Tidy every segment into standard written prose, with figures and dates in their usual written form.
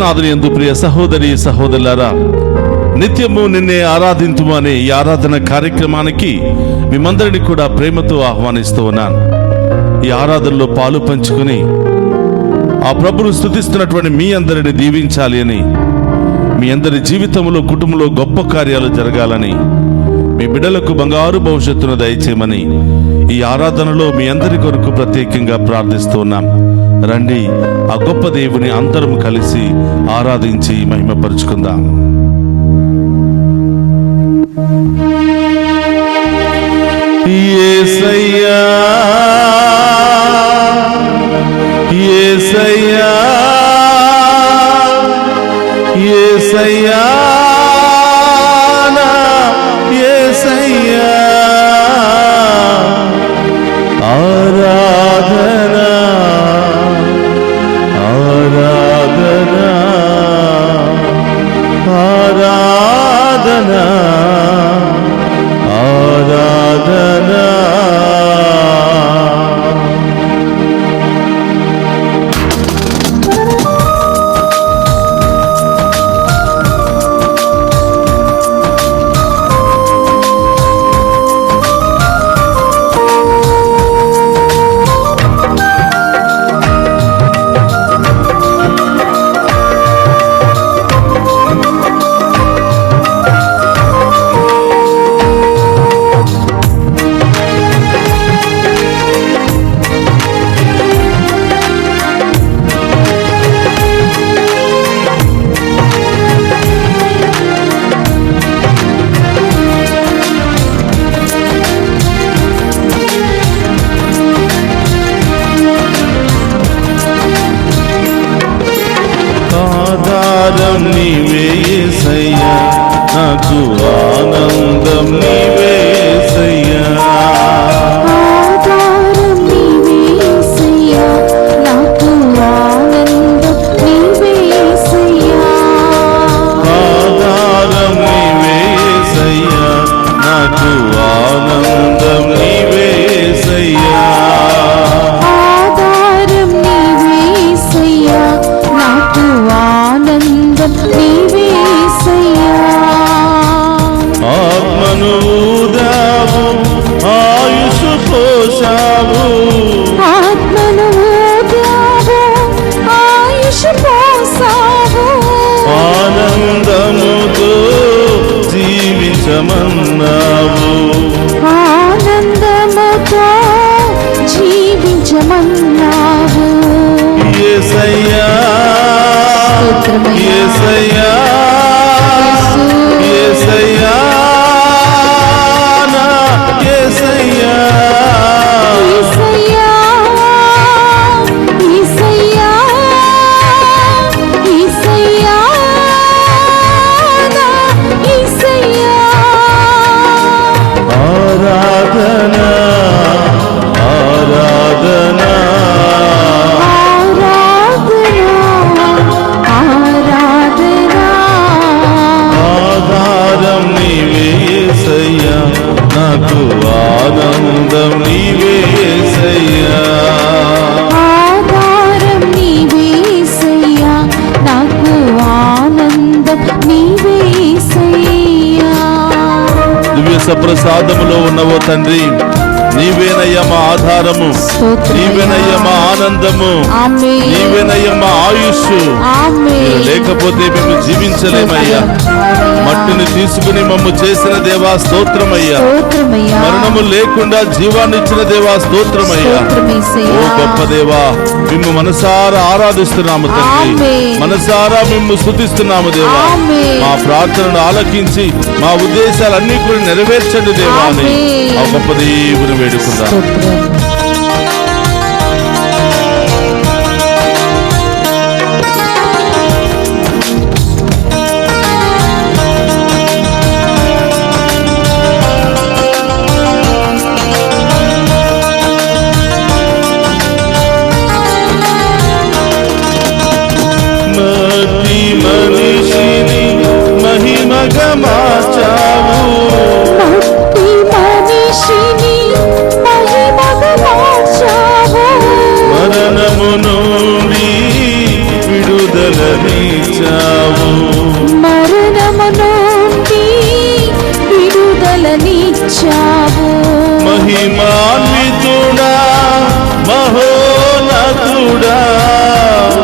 క్రీస్తునాథుని యందు ప్రియ సహోదరి సహోదరులారా, నిత్యము నిన్నే ఆరాధింతుము అనే ఈ ఆరాధన కార్యక్రమానికి మిమ్మందరినీ కూడా ప్రేమతో ఆహ్వానిస్తూ ఉన్నాను. ఈ ఆరాధనలో పాలు పంచుకుని ఆ ప్రభును స్తుతిస్తున్నటువంటి మీ అందరిని దీవించాలి అని, మీ అందరి జీవితంలో కుటుంబంలో గొప్ప కార్యాలు జరగాలని, మీ బిడ్డలకు బంగారు భవిష్యత్తును దయచేయమని ఈ ఆరాధనలో మీ అందరి కొరకు ప్రత్యేకంగా ప్రార్థిస్తూ ఉన్నాం. రండి, ఆ గొప్ప దేవుని అందరం కలిసి ఆరాధించి మహిమపరుచుకుందాం. యేసయ్యా యేసయ్యా యేసయ్యా నా యేసయ్యా, ఆరాధనా ఆరాధనా ఆరాధనా ఆరాధనా. ఆధారం నీవే యేసయ్యా, నాకు ఆనందం నీవే యేసయ్యా. ఆధారం నీవే యేసయ్యా, నాకు ఆనందం నీవే యేసయ్యా. ఆధారం నీవే యేసయ్యా, నాకు ఆనందం నీవే యేసయ్యా. ఆధారం నీవే యేసయ్యా, నాకు ఆనందం నీవే యేసయ్యా. ఆత్మను ఊదావు, ఆయుషు పోశావు, ఆత్మను ఊదావు, ఆయుష్ పోసావు, ఆనందముతో జీవించమన్నావు. ఆనందముతో జీవించమన్నావు. యేసయ్యా యేసయ్యా యేసయ్యా నా యేసయ్యా. యేసయ్యా యేసయ్యా యేసయ్యా నా యేసయ్యా. ఆరాధనా ఆరాధనా ఆరాధనా ఆధారం నీవే యేసయ్యా, నాకు ఆనందం నీవే యేసయ్యా. ఆధారం నీవే యేసయ్యా, నాకు ఆనందం నీవే యేసయ్యా. దివ్య సప్రసాదములో ఉన్నవో తండ్రి, నీవేనయ్యా మా ఆధారము, నీవేనయ్యా మా ఆనందము, ఆమేన్. నీవేనయ్యా మా ఆయుష్. ఆమేన్. మీరు లేకపోతే మేము జీవించలేమయ్యా. మట్టిని తీసుకుని మమ్ము చేసిన దేవా స్తోత్రమయ్యా. స్తోత్రమయ్యా. మరణము లేకుండా జీవాన్ని ఇచ్చిన దేవా స్తోత్రమయ్యా. స్తోత్రమేసయ్యా. ఓ గొప్ప దేవా, మిమ్ము మనసారా ఆరాధిస్తున్నాము తండ్రి, ఆమేన్. మనసారా మిమ్ము స్తుతిస్తున్నాము దేవా. ఆమేన్. మా ప్రార్థనను ఆలకించి మా ఉద్దేశాలన్నీ కూడా నెరవేర్చండి దేవా అని ఆమేన్. ఆ గొప్ప దేవుని వేడుకుందాం. స్తోత్రం. మట్టి మనిషిని మహిమగా మార్చావు, మట్టి మనిషిని మహిమగా మార్చావు. మరణము నుండి విడుదలని నీచావు, మరణము నుండి విడుదలనిచ్చావు. మహిమాన్వితుడా మహోన్నతుడా,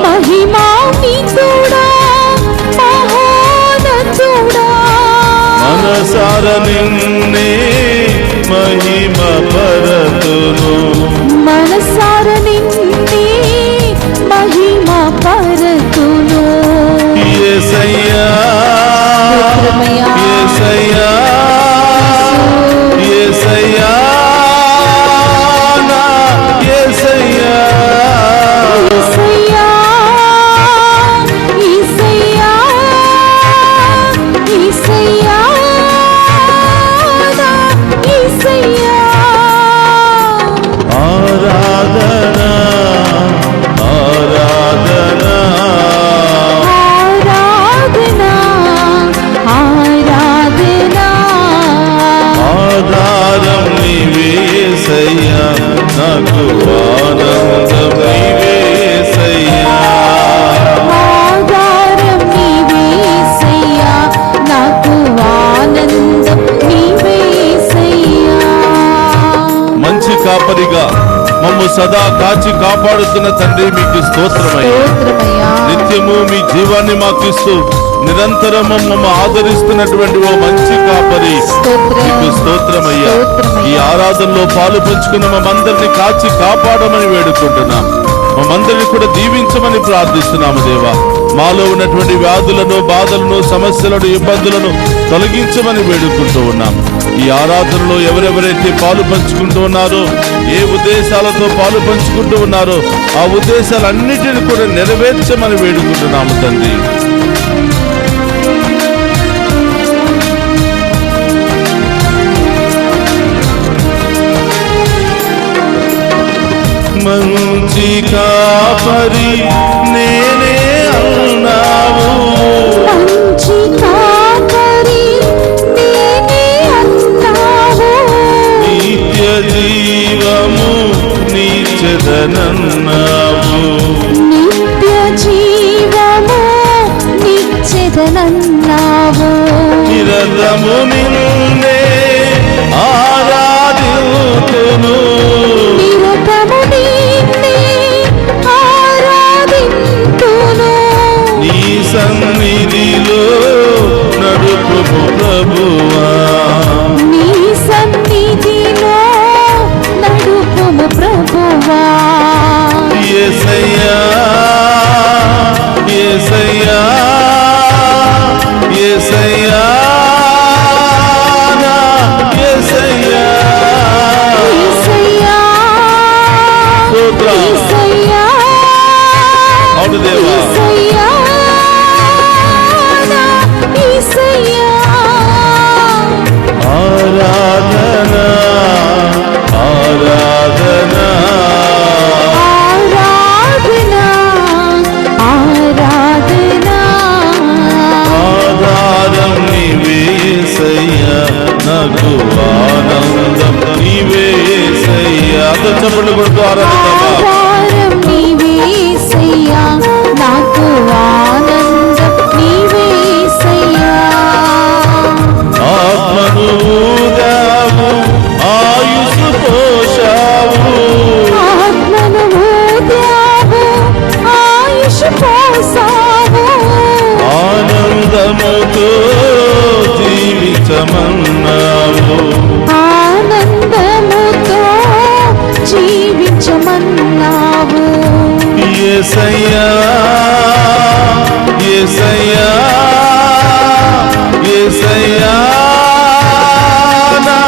మహిమాన్వితుడా మహోన్నతుడా, మనసార నిన్నే మహిమ పరతును, మనసార నిన్నే మహిమ పరతును. యేసయ్యా స్తోత్రమయ్యా. యేసయ్యా యేసయ్యా నా యేసయ్యా, యేసయ్యా, యేసయ్యా, యేసయ్యా, నా యేసయ్యా. ఆరాధన ఆరాధన ఆరాధన, ఆరాధన, ఆధారం నీవే యేసయ్యా, నాకు ఆనందం నీవే యేసయ్యా, ఆధారం నీవే యేసయ్యా, నాకు ఆనందం నీవే యేసయ్యా. మంచి కాపరిగా మమ్ము సదా కాచి కాపాడుతున్న తండ్రి మీకు స్తోత్రమయ్యా. స్తోత్రమయ్యా. నిత్యము మీ జీవాన్ని మాకిస్తూ నిరంతరం మమ్మల్ని ఆదరిస్తున్నటువంటి ఓ మంచి కాపరి స్తోత్రం. మీకు స్తోత్రమయ్యా. స్తోత్రమయ్యా. ఈ ఆరాధనలో పాలు పంచుకున్న మమ్మందరిని కాచి కాపాడమని వేడుకుంటున్నాం. మమ్మందరిని కూడా దీవించమని ప్రార్థిస్తున్నాము దేవా. మాలో ఉన్నటువంటి వ్యాధులను, బాధలను, సమస్యలను, ఇబ్బందులను తొలగించమని వేడుకుంటూ ఉన్నాం. ఈ ఆరాధనలో ఎవరెవరైతే పాలు పంచుకుంటూ ఉన్నారో, ఏ ఉద్దేశాలతో పాలు పంచుకుంటూ ఉన్నారో, ఆ ఉద్దేశాలన్నిటిని కూడా నెరవేర్చమని వేడుకుంటున్నాము తండ్రి. మంచి కాపరి నేనే అన్నావు, మంచి కాపరి నేనే అన్నావు, నిత్య జీవము నీచెదనన్నావు, నిత్య జీవము నిచ్చెదనన్నావు. నిరతము నిన్నే ఆరాధింతును, నిరతము నిన్నే ఆరాధింతును. నీ సన్నిధిలో నడుపుము ప్రభువా, నీ సన్నిధిలో నడుపుము ప్రభువా. యేసయ్యా యేసయ్యా యేసయ్యా నా యేసయ్యా, యేసయ్యా, స్తోత్రం. యేసయ్యా, అవును దేవా. యేసయ్యా, నా యేసయ్యా. ఆరాధన ఆరాధన ఆరాధన, ఆరాధన, ఆధారం నీవే యేసయ్యా, నాకు ఆనందం నీవే యేసయ్యా. అందరూ చప్పట్లు కొడుతూ ఆరాధిద్దామా? ఆధారం నీవే యేసయ్యా, నాకు ఆనందం నీవే యేసయ్యా. ఆత్మను ఊదావు, ఆయుసు పోషావు, ఆత్మను ఊదావు, ఆయుష్ పోసావు, ఆనందముతో జీవించమన్నావు, ఆనందముతో జీవించమన్నావు. యేసయ్యా యేసయ్యా యేసయ్యా నా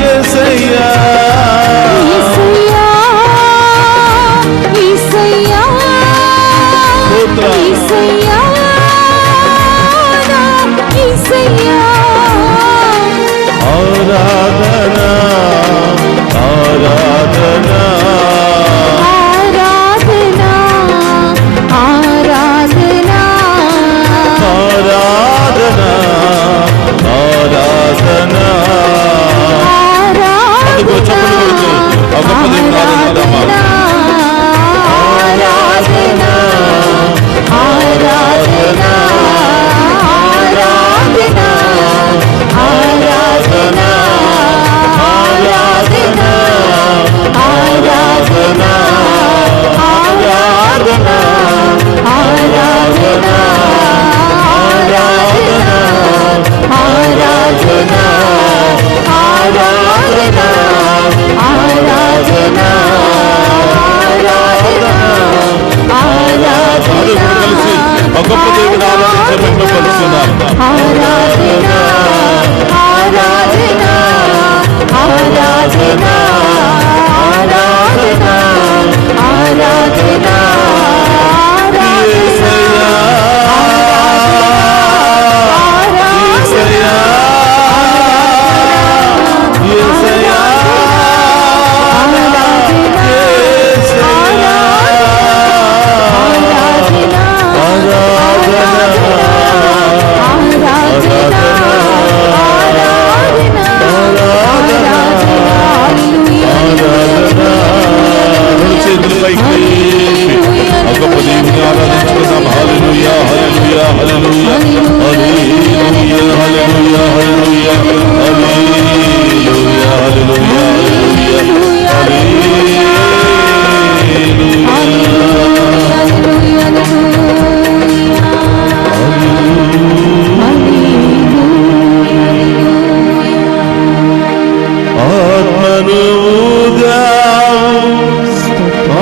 యేసయ్యా, యేసయ్యా, యేసయ్యా, స్తోత్రం. యేసయ్యా, నా యేసయ్యా. మహిమపరుస్తున్నాం. ఆరాధన ఆరాధన ఆరాధన ఆరాధన ఆరాధన యేసయ్యా, యేసయ్యా, యేసయ్యా, చేతులు పైకి ఒక దేవుని ఆరాధించుకుందాం. హల్లెలూయా, హల్లెలూయా, హల్లెలూయా, హల్లెలూయా, హల్లెలూయా, హల్లెలూయా, హల్లెలూయా, హల్లెలూయా, ఆత్మను ఊదావు,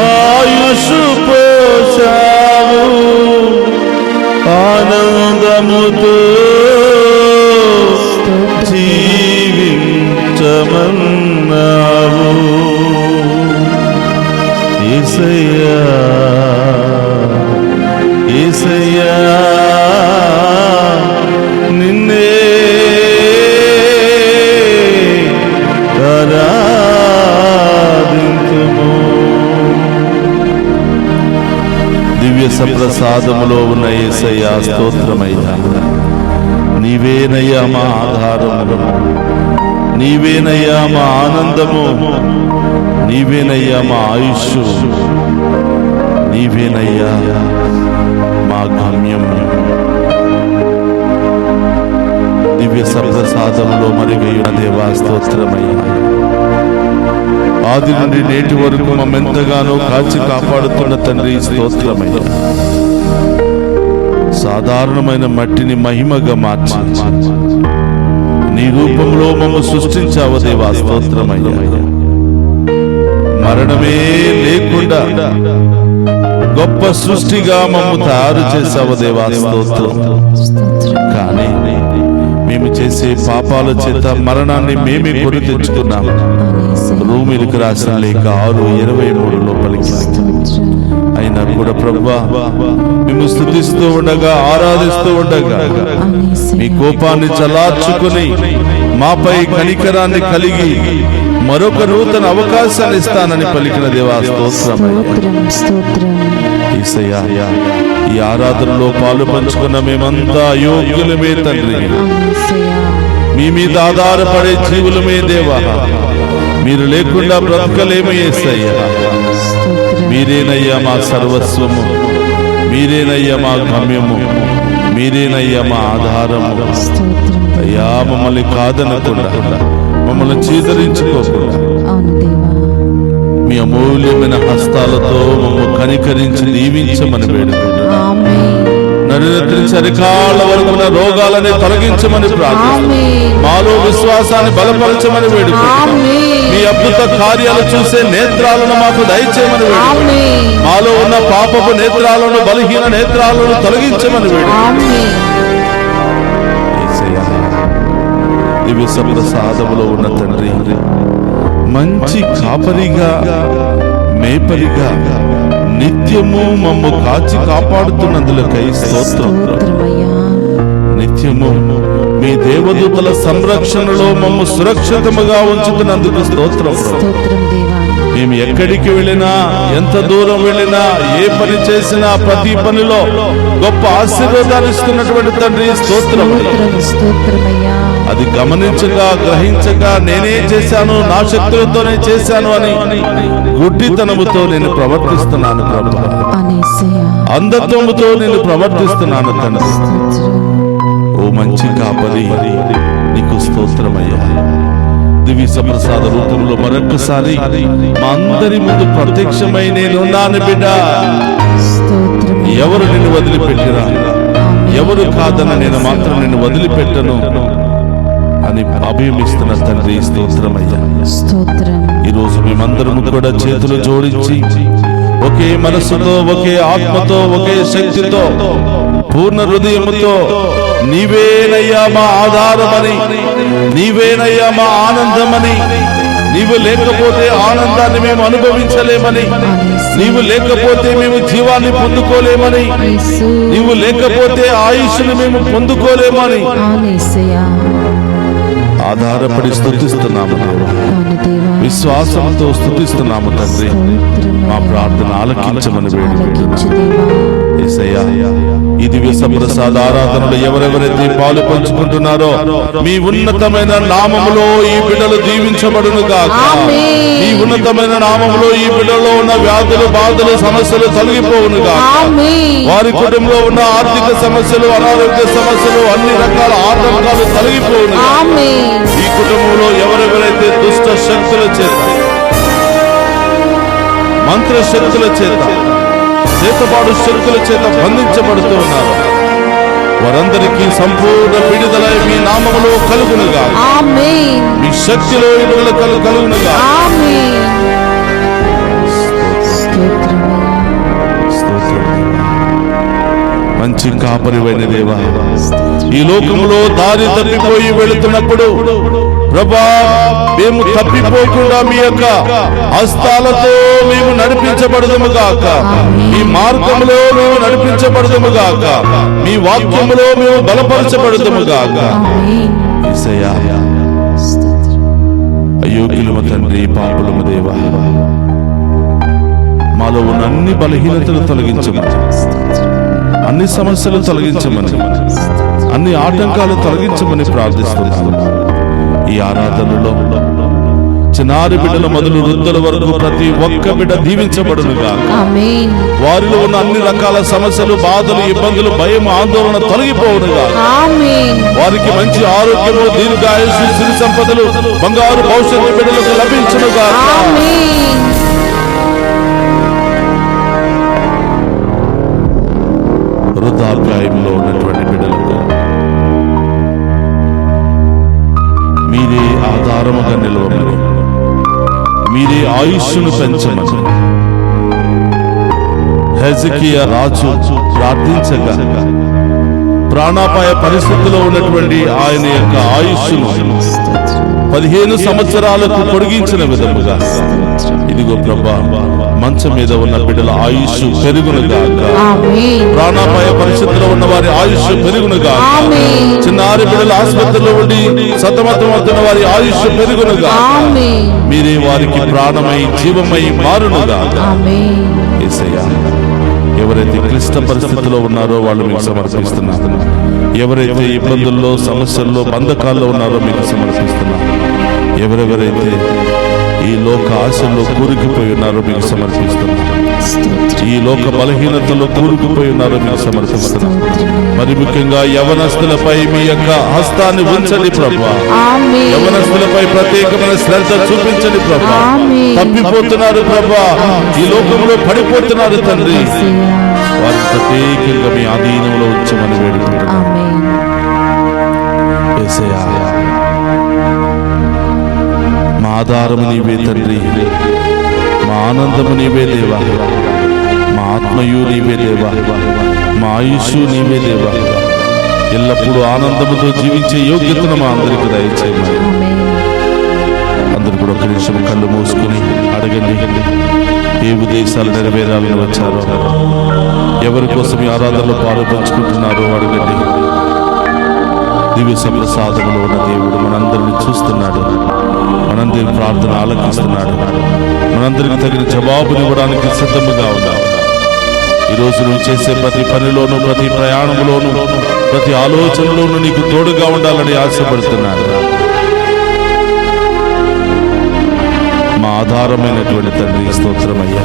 ఆయుషు పోసావు, ఆనందముతో జీవించమన్నావు. యేసయ్యా, యేసయ్యా, నిన్నే ఆరాధింతుము. దివ్య సప్రసాదములో ఉన్న యేసయ్యా స్తోత్రమయ్యా. నీవేనయ్యా మా ఆధారము, నీవేనయ్యా మా ఆనందము, నీవేనయ్యా మా ఆయుష్, నీవేనయ్యా మా గమ్యము. దివ్య సప్రసాదములో మరిగయున్న దేవా స్తోత్రమయ్యా. ఆది నుండి నేటి వరకు మమ్మెంతగానో కాచి కాపాడుతున్న తండ్రి స్తోత్రమయ్యా. సాధారణమైన మట్టిని మహిమగా మార్చి నీ రూపంలో మమ్ము సృష్టించావు దేవా స్తోత్రమయ్యా. మరణమే లేకుండా గొప్ప సృష్టిగా మమ్ము తయారు చేశావు దేవా స్తోత్రం. కానీ మేము చేసే పాపాల చేత మరణాన్ని మేమే కొని తెచ్చుకున్నాము. రోమీయులకు రాసిన లేఖ 6:23 పలికింది. అయినా కూడా ప్రభువా, మేము స్తుతిస్తూ ఉండగా, ఆరాధిస్తూ ఉండగా మీ కోపాన్ని చల్లార్చుకుని మాపై కనికరాన్ని కలిగి మరొక నూతన అవకాశాన్ని ఇస్తానని పలికిన దేవా స్తోత్రం. యేసయ్యా, ఈ ఆరాధనలో పాలు పంచుకున్న మేమంతా యోగ్యులమే తండ్రి. మీ మీద ఆధారపడే జీవులమే దేవా. మీరు లేకుండా బ్రతకలేము యేసయ్యా. మీరేనయ్యా మా సర్వస్వము, మీరేనయ్యా మా గమ్యము, మీరేనయ్యా మా ఆధారము. అయ్యా, మమ్మల్ని కాదనకుండా, మమ్మల్ని చీదరించుకోకుండా మీ అమూల్యమైన హస్తాలతో మమ్మల్ని కనికరించి దీవించమని వేడుకుంటున్నాం. నడినెత్తిన చరికాళ్ళ వరకు ఉన్న రోగాలని తొలగించమని ప్రార్థిస్తున్నాం. మాలో విశ్వాసాన్ని బలపరచమని వేడుకుంటున్నాం. మీ అద్భుత కార్యాలు చూసే నేత్రాలను మాకు దయచేయమని వేడుకుంటున్నాం. మాలో ఉన్న పాపపు నేత్రాలను, బలహీన నేత్రాలను తొలగించమని వేడుకుంటున్నాం. దివ్య సప్రసాదములో ఉన్న తండ్రి, మంచి కాపరిగా, మేపరిగా నిత్యము మమ్ము కాచి కాపాడుతున్నందులకై స్తోత్రం. నిత్యము మీ దేవదూతల సంరక్షణలో మమ్ము సురక్షితముగా ఉంచుతున్నందుకు స్తోత్రం. మేము ఎక్కడికి వెళ్ళినా, ఎంత దూరం వెళ్ళినా, ఏ పని చేసినా ప్రతి పనిలో గొప్ప ఆశీర్వాదాన్ని ఇస్తున్నటువంటి తండ్రి స్తోత్రం. అది గమనించగా, గ్రహించగా నేనే చేశాను, నా శక్తులతోనే చేశాను అని గుడ్డితనముతో నేను ప్రవర్తిస్తున్నాను ప్రభువా. అంధత్వముతో నేను ప్రవర్తిస్తున్నాను తండ్రి. ఓ మంచి కాపరి, నీకు స్తోత్రమయ్యా. దివ్య సప్రసాద రూపంలో మరొకసారి మా అందరి ముందు ప్రత్యక్షమై నేనున్నాను బిడ్డ. ఎవరు నిన్ను వదిలిపెట్టినా, ఎవరు కాదన్న నేను మాత్రం నిన్ను వదిలిపెట్టను అని అభయమిస్తున్న తండ్రి స్తోత్రమయ్యా. ఈ రోజు మేమందరము కూడా చేతులు జోడించి ఒకే మనసుతో, ఒకే ఆత్మతో, ఒకే శక్తితో పూర్ణ హృదయముతో నీవేనయ్యా మా ఆధారమని, నీవేనయ్యా మా ఆనందమని, నీవు లేకపోతే ఆనందాన్ని మేము అనుభవించలేమని, నీవు లేకపోతే మేము జీవాన్ని పొందుకోలేమని, నీవు లేకపోతే ఆయుష్ను మేము పొందుకోలేమని ఆధారపడి స్తుతిస్తున్నాము. విశ్వాసంతో స్తుతిస్తున్నాము తండ్రి. మా ప్రార్థన ఆలకించమని వేడుకుంటున్నాము. యేసయ్యా, ఈ దివ్య సప్రసాద ఆరాధనలో ఎవరెవరైతే పాలు పంచుకుంటున్నారో మీ ఉన్నతమైన నామములో ఈ బిడ్డలు దీవించబడును గాక. మీ ఉన్నతమైన నామములో ఈ బిడ్డలో ఉన్న వ్యాధులు, బాధలు, సమస్యలు తొలగిపోవును గాక. వారి కుటుంబంలో ఉన్న ఆర్థిక సమస్యలు, అనారోగ్య సమస్యలు, అన్ని రకాల ఆటంకాలు తొలగిపోవును గాక. ఈ కుటుంబంలో ఎవరెవరైతే దుష్ట శక్తుల చేత, మంత్ర శక్తుల చేత, చేతపాడు శక్తుల చేత బంధించబడుతూ ఉన్నారు, వారందరికీ సంపూర్ణ విడుదల మీ నామములో కలుగునుగా. మీ శక్తిలో విడుదల కలుగునుగా. మంచి కాపరివైన దేవా, ఈ లోకంలో దారి తప్పిపోయి వెళుతున్నప్పుడు ప్రభా, మేము తప్పిపోకుండా మీ యొక్క హస్తాలతో మేము నడిపించబడదుము గాక. మీ మార్గంలో మేము నడిపించబడదుము గాక. మీ వాక్యములో మేము బలపరచబడదుము గాక. యేసయ్యా, అయోగ్యులము తండ్రి, పాపులము దేవా, మాలో ఉన్న అన్ని బలహీనతలు తొలగించమని, అన్ని సమస్యలు తొలగించమని, అన్ని ఆటంకాలు తొలగించమని ప్రార్థిస్తున్నాను. ఈ ఆరాధనలో చిన్నారి బిడ్డల మొదలు వృద్ధుల వరకు ప్రతి ఒక్క బిడ్డ దీవించబడునుగా. వారిలో ఉన్న అన్ని రకాల సమస్యలు, బాధలు, ఇబ్బందులు, భయం, ఆందోళన తొలగిపోవునుగా. వారికి మంచి ఆరోగ్యము, దీర్ఘాయుషు, సిరి సంపదలు, బంగారు భవిష్యత్తు బిడ్డలకు లభించునుగా. వృద్ధాప్యాయంలో ఉన్నటువంటి బిడ్డలకు మీరే ఆధారముగా నిలవమని, మీరే ఆయుష్ను పెంచమని హెజ్కియా రాజు ప్రార్థించగా ప్రాణాపాయ పరిస్థితిలో ఉన్నటువంటి ఆయన యొక్క ఆయుష్ను 15 సంవత్సరాలకు పొడిగించిన విధముగా ఇదిగో ప్రభా, మంచం మీద ఉన్న బిడ్డల ఆయుష్ పెరుగునుగా. ప్రాణాపాయ పరిస్థితిలో ఉన్న వారి ఆయుష్ పెరుగునుగా. చిన్నారి బిడ్డల ఆసుపత్రిలో ఉండి సతమతం అవుతున్న వారి ఆయుష్ పెరుగునుగా. మీరే వారికి ప్రాణమై జీవమై మారునుగా. యేసయ్యా, ఎవరైతే క్లిష్ట పరిస్థితిలో ఉన్నారో వాళ్ళు మీకు సమర్పిస్తున్నారు. ఎవరైతే ఇబ్బందుల్లో, సమస్యల్లో, బంధకాల్లో ఉన్నారో మీకు సమర్పిస్తున్నారు. ఎవరెవరైతే ఈ లోక ఆశల్లో కూరుకుపోయి ఉన్నారో మీకు సమర్పిస్తున్నారు. ఈ లోక బలహీనతలో కూరుకుపోయి ఉన్నారో మీకు సమర్పిస్తున్నారు. మరి ముఖ్యంగా యవనస్తులపై మీ యొక్క హస్తాన్ని ఉంచండి ప్రభా. యవనస్తులపై ప్రత్యేకమైన శ్రద్ధ చూపించండి ప్రభా. తప్పిపోతున్నారు ప్రభా, ఈ లోకంలో పడిపోతున్నారు తండ్రి. వారిని ప్రత్యేకంగా మీ ఆధీనంలో ఉంచమని వేడుకుంటున్నాను. యేసయ్యా, మా ఆధారము నీవే తండ్రి, మా ఆనందము నీవే దేవా, మా ఆత్మయు నీవే దేవా, మా ఆయుష్ నీవే దేవా. ఎల్లప్పుడూ ఆనందముతో జీవించే యోగ్యతను మా అందరికి దయచేయమని. అందరూ కూడా ఒక నిమిషం కళ్ళు మూసుకుని అడగండి, ఏ ఉద్దేశాలు నెరవేరాలని వచ్చారో, ఎవరి కోసం ఈ ఆరాధనలో పాల్పంచుకుంటున్నారో అడగండి. దివ్య సప్రసాదములో ఉన్న దేవుడు మనందరిని చూస్తున్నాడు, మనందరి ప్రార్థన ఆలకిస్తున్నాడు, మనందరికి తగిన జవాబునివ్వడానికి సిద్ధముగా ఉన్నాడు. ఈరోజు నువ్వు చేసే ప్రతి పనిలోనూ, ప్రతి ప్రయాణంలోనూ, ప్రతి ఆలోచనలోనూ నీకు తోడుగా ఉండాలని ఆశపడుతున్నాడు. మా ఆధారమైనటువంటి తండ్రి, స్తోత్రమయ్యా.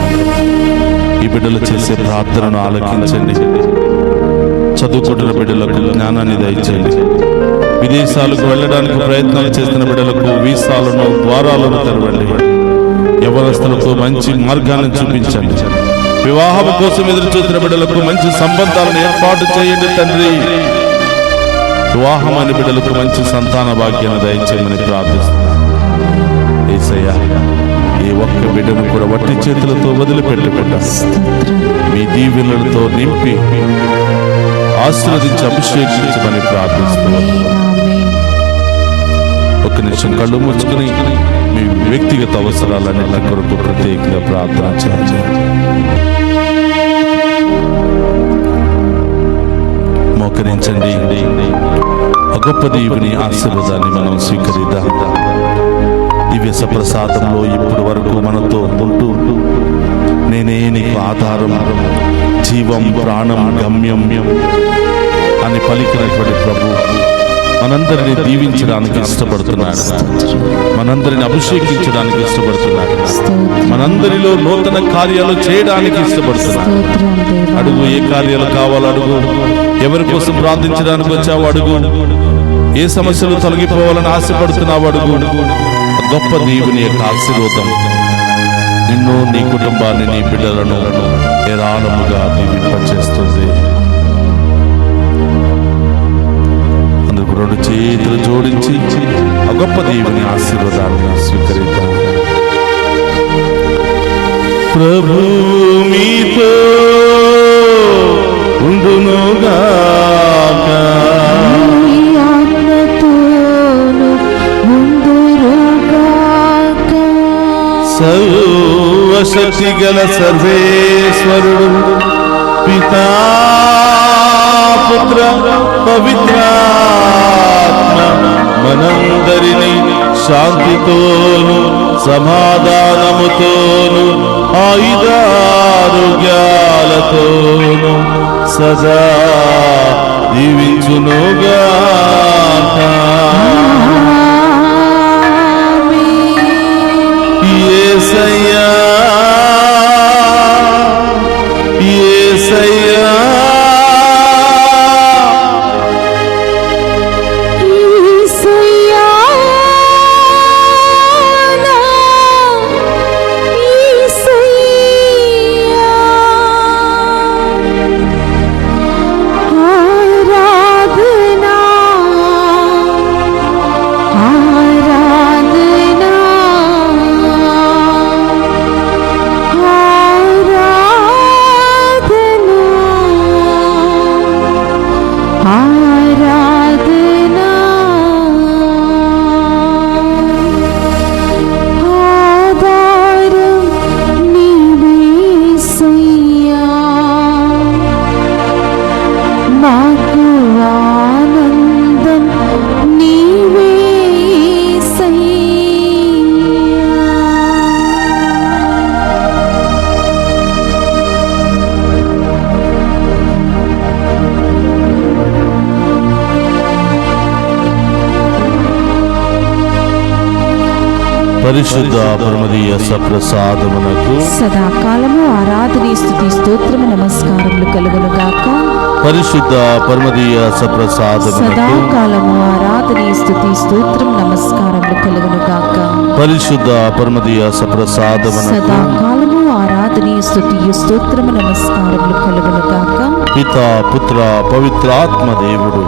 ఈ బిడ్డలు చేసే ప్రార్థనను ఆలకించండి. చదువుకుంటున్న బిడ్డలకు జ్ఞానాన్ని దయచేయండి. విదేశాలకు వెళ్ళడానికి ప్రయత్నాలు చేస్తున్న బిడ్డలకు వీసాలను, ద్వారాలను తెరవండి. యవనస్తులకు మంచి మార్గాన్ని చూపించండి. వివాహం కోసం ఎదురు చూస్తున్న బిడ్డలకు మంచి సంబంధాలను ఏర్పాటు చేయండి తండ్రి. వివాహం అని బిడ్డలకు మంచి సంతాన భాగ్యాన్ని దయచేయమని ప్రార్థిస్తున్నాను. యేసయ్యా, ఏ ఒక్క బిడ్డను కూడా వట్టి చేతులతో వదిలిపెట్టకుండా మీ దీవెనలతో నింపి ఆశీర్వదించి అభిషేకించమని ప్రార్థిస్తున్నాను. ఒక నిమిషం కళ్ళు మూసుకుని మీ వ్యక్తిగత అవసరాలన్నిటి కొరకు ప్రత్యేకంగా ప్రార్థన చేయాలి. మోకరించండి. ఆ గొప్ప దేవుని ఆశీర్వాదాన్ని మనం స్వీకరిద్దాం. దివ్య సప్రసాదంలో ఇప్పటి వరకు మనతో ఉంటూ నేనే నీకు ఆధారం, జీవం, ప్రాణం, గమ్యం అని పలికినటువంటి ప్రభు మనందరినీ దీవించడానికి ఇష్టపడుతున్నాడు. మనందరిని అభిషేకించడానికి ఇష్టపడుతున్నాడు. మనందరిలో నూతన కార్యాలు చేయడానికి ఇష్టపడుతున్నాడు. అడుగు, ఏ కార్యాలు కావాలో అడుగు. ఎవరి కోసం ప్రార్థించడానికి వచ్చావు అడుగు. ఏ సమస్యలు తొలగిపోవాలని ఆశపడుతున్నావు అడుగు. గొప్ప దేవుని యొక్క ఆశీర్వాదం నిన్ను, నీ కుటుంబాన్ని, నీ బిడ్డలను ఏరాళముగా దీవింపచేస్తుంది. అందుకు రెండు చేతులు జోడించి ఆ గొప్ప దేవుని ఆశీర్వాదాన్ని స్వీకరిద్దాం. ప్రభు మీతో ఉండునుగాక. సర్వశక్తి గల సర్వేశ్వరుడు పితా, పుత్ర, పవిత్రాత్మ మనందరినీ శాంతితోను సమాధానముతోను ఆయుధారోగ్యాలతోను సదా దీవించునుగాక. యేసయ్యా, యేసయ్యా, పరిశుద్ధ పరమదీయ సప్రసాదమునకు సదాకాలము ఆరాధన, స్తుతి, స్తోత్రము, నమస్కారములు కలుగునుగాక. పరిశుద్ధ పరమదీయ సప్రసాదమునకు సదాకాలము ఆరాధన, స్తుతి, స్తోత్రం, నమస్కారములు కలుగునుగాక. పరిశుద్ధ పరమదీయ సప్రసాదమునకు సదాకాలము ఆరాధన, స్తుతి, స్తోత్రము, నమస్కారములు కలుగునుగాక. పితా, పుత్ర, పవిత్రాత్మ దేవుడు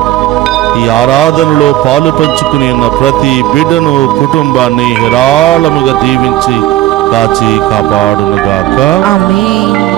ఈ ఆరాధనలో పాలు పంచుకుని ఉన్న ప్రతి బిడ్డను, కుటుంబాన్ని హేరాళముగా దీవించి కాచి కాపాడునుగాక. ఆమేన్.